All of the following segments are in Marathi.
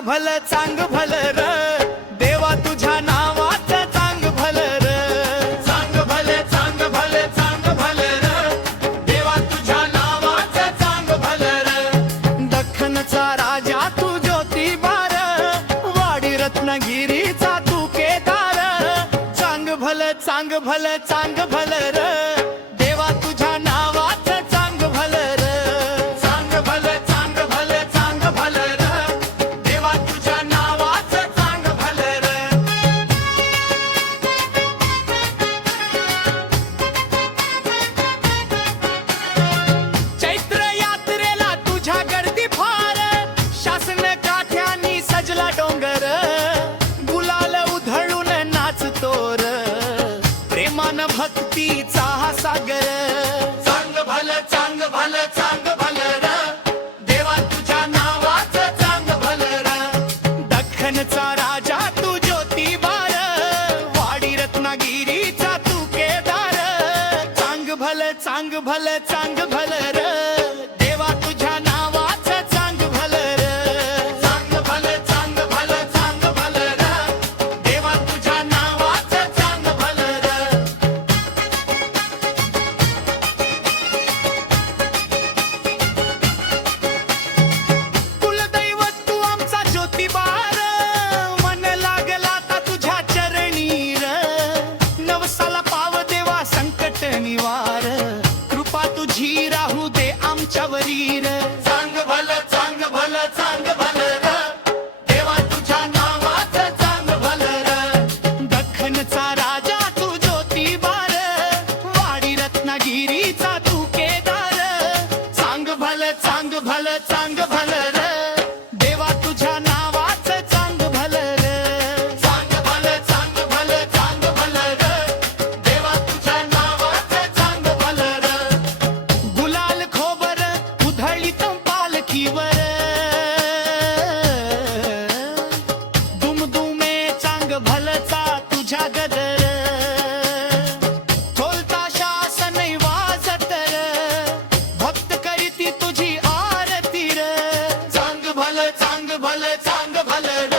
चांग भल र देवा तुझ्या नावाचं चांग भल र चांग भल र देवा तुझ्या नावाचं चांग भल र दख्खनचा राजा तू ज्योतिबार वाडी रत्नागिरीचा तू केदार चांग भल र देवा तुझ्या नावाचं चांग भल र चांग भल र देवा तुझ्या नावाचं चांग भल र चैत्र यात्रेला तुझ्या गर्दी फार शासन काठ्यानी सजला डोंगर गुलाल उधळून नाचतो र प्रेमान भक्तीचा हा सागर चांग भल र देवा तुझ्या नावाचं चांग भल र दख्खनचा राजा तू ज्योतिबार वाडी रत्नागिरीचा तू केदार चांग भल र देवा तुझ्या नावाचं चांग भल र चांग भल र देवा तुझ्या नावाचं चांग भल र कुलदैवत तू आमचा ज्योतिबार मन लागला आता तुझ्या चरणी र नवसाला पाव देवा संकट निवार कृपा तुझी राहू दे आमच्यावरी र चांग भल र देवा तुझ्या नावाचं चांग भल र दख्खनचा राजा तू ज्योतिबार वाडी रत्नागिरीचा तू केदार चांग भल र देवा तुझ्या नावाचं चांग भल र चांग भल र देवा तुझ्या नावाचं चांग भल र गुलाल खोबर उधळीत पालखीवर दुमदुमे चांग भलचा तुझ्या गदर ढोलता शासन वाजत र भक्त करीती तुझी आरती र चांग भल र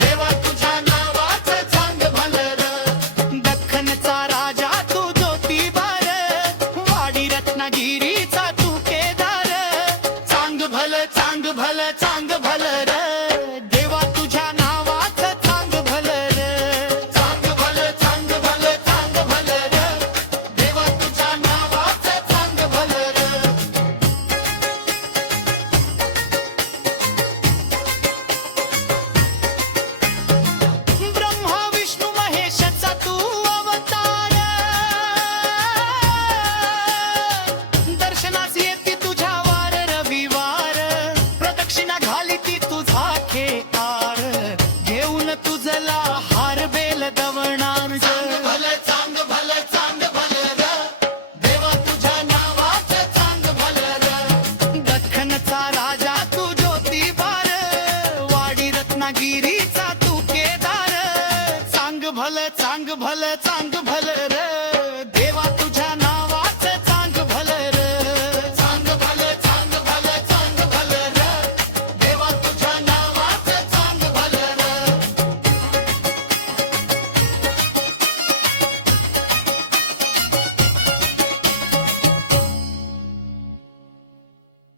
देवा तुझ्या नावाचं चांग भल र दख्खनचा राजा तू ज्योतिबार वाडी रत्नागिरीचा तू केदार चांग भल र देवा तुझ्या नावाचं चांग भल र चांग भल र देवा तुझ्या नावाचं चांग भल र ब्रह्मा विष्णू महेशचा तू अवतार दर्शनास येती तुझ्या वार रविवार प्रदक्षिणा घालीती तुझा खेळार घेऊन तुझला हार बेल दवणार चांग भल र देवा तुझ्या नावाचं चांग भल र दख्खनचा राजा तू ज्योतिबार वाडी रत्नागिरीचा तू केदार चांग भल